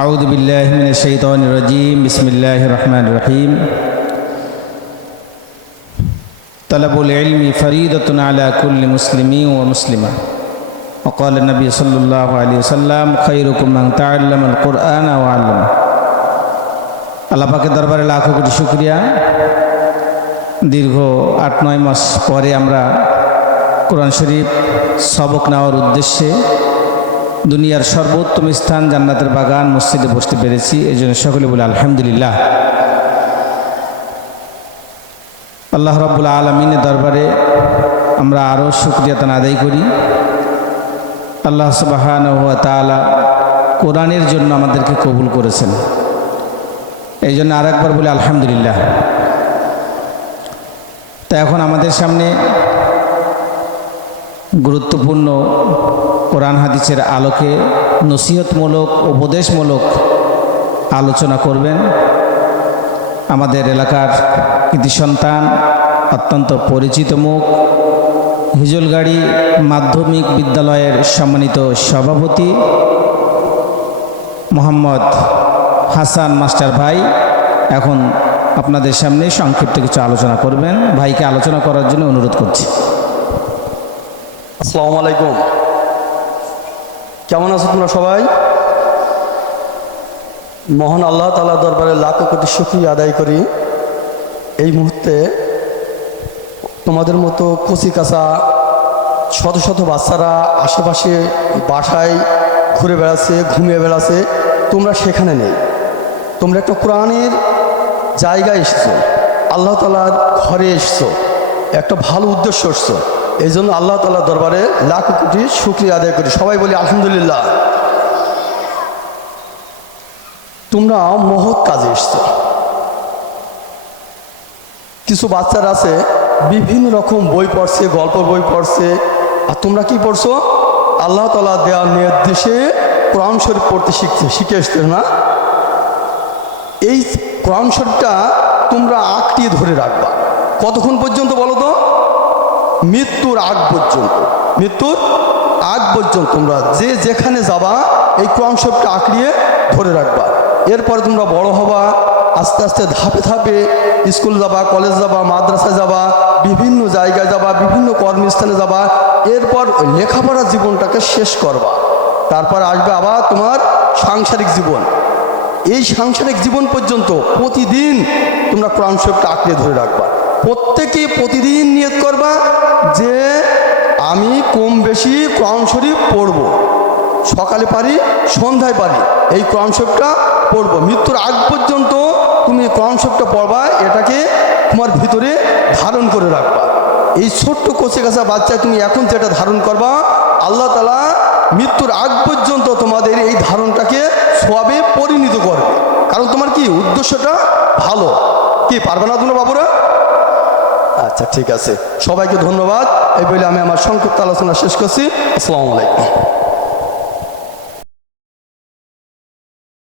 أعوذ بالله من الشيطان الرجيم بسم الله الرحمن الرحيم طلب العلم فريضة على كل مسلم ومسلمة وقال النبي صلى الله عليه وسلم خيركم من تعلم القرآن وعلمه আল্লাহ পাকের দরবারে লাখো কোটি শুকরিয়া। দীর্ঘ ৮-৯ মাস পরে আমরা কোরআন শরীফ সবক নেওয়ার উদ্দেশ্যে দুনিয়ার সর্বোত্তম স্থান জান্নাতের বাগান মসজিদে বসতে পেরেছি। এই জন্য সকলে বলে আলহামদুলিল্লাহ। আল্লাহ রাব্বুল আলামিনের দরবারে আমরা আরও শুকরিয়াতান আদায় করি। আল্লাহ সুবহানাহু ওয়া তাআলা কোরআনের জন্য আমাদেরকে কবুল করেছেন, এই জন্য আরেকবার বলে আলহামদুলিল্লাহ। তা এখন আমাদের সামনে গুরুত্বপূর্ণ কোরআন হাদিসের আলোকে নসিহতমূলক উপদেশমূলক আলোচনা করবেন আমাদের এলাকার কৃতি সন্তান, অত্যন্ত পরিচিত মুখ, হিজলগাড়ি মাধ্যমিক বিদ্যালয়ের সম্মানিত সভাপতি মোহাম্মদ হাসান মাস্টার ভাই এখন আপনাদের সামনে সংক্ষিপ্ত কিছু আলোচনা করবেন। ভাইকে আলোচনা করার জন্য অনুরোধ করছি। আসসালামু আলাইকুম, কেমন আছো তোমরা সবাই? মহান আল্লাহ তাআলার দরবারে লাখো কোটি শুকরিয়া আদায় করি। এই মুহূর্তে তোমাদের মতো কচি কাঁচা শত শত বাচ্চারা আশেপাশে বাসায় ঘুরে বেড়াচ্ছে, ঘুমিয়ে বেড়াচ্ছে, তোমরা সেখানে নেই। তোমরা একটা কোরআনের জায়গায় এসেছো, আল্লাহ তাআলার ঘরে এসেছো, একটা ভালো উদ্দেশ্য এসেছো। এই জন্য আল্লাহ তাআলার দরবারে লাখো কোটি শুকরিয়া আদায় করি। সবাই বলি আলহামদুলিল্লাহ। তোমরা মহৎ কাজে এসছো। কিছু বাচ্চারা আছে বিভিন্ন রকম বই পড়ছে, গল্প বই পড়ছে, আর তোমরা কি পড়ছো? আল্লাহ তাআলা দেওয়া নির্দেশে কোরআন শরীফ পড়তে শিখে এসছো না? এই কোরআন শরীফটা তোমরা আঁকড়িয়ে ধরে রাখবা। কতক্ষণ পর্যন্ত বলো তো? মৃত্যুর আগ পর্যন্ত। মৃত্যুর আগ পর্যন্ত তোমরা যে যেখানে যাবা এই কোরআন শরীফটা আঁকড়িয়ে ধরে রাখবা। এরপরে তোমরা বড় হবা, আস্তে আস্তে ধাপে ধাপে স্কুল যাবা, কলেজ যাবা, মাদ্রাসায় যাবা, বিভিন্ন জায়গায় যাবা, বিভিন্ন কর্মস্থানে যাবা। এরপর লেখাপড়ার জীবনটাকে শেষ করবা। তারপর আসবে আবার তোমার সাংসারিক জীবন। এই সাংসারিক জীবন পর্যন্ত প্রতিদিন তোমরা কোরআন শরীফটা আঁকড়িয়ে ধরে রাখবা। প্রত্যেকে প্রতিদিন নিয়ত করবা যে আমি কম বেশি কোরআন শরীফ পড়ব, সকালে পারি সন্ধ্যায় পারি এই কোরআন শরীফটা পড়ব। মৃত্যুর আগ পর্যন্ত তুমি কোরআন শরীফটা পড়বা, এটাকে তোমার ভিতরে ধারণ করে রাখবা। এই ছোট্ট কচি কাঁচা বাচ্চায় তুমি এখন যেটা ধারণ করবা, আল্লাহ তাআলা মৃত্যুর আগ পর্যন্ত তোমাদের এই ধারণটাকে সওয়াবে পরিণত করবে। কারণ তোমার কি উদ্দেশ্যটা ভালো। কি পারবে না তোমরা বাবুরা? আচ্ছা ঠিক আছে, সবাইকে ধন্যবাদ। এই বলে আমি আমার সংক্ষিপ্ত আলোচনা শেষ করছি। আসসালামু আলাইকুম।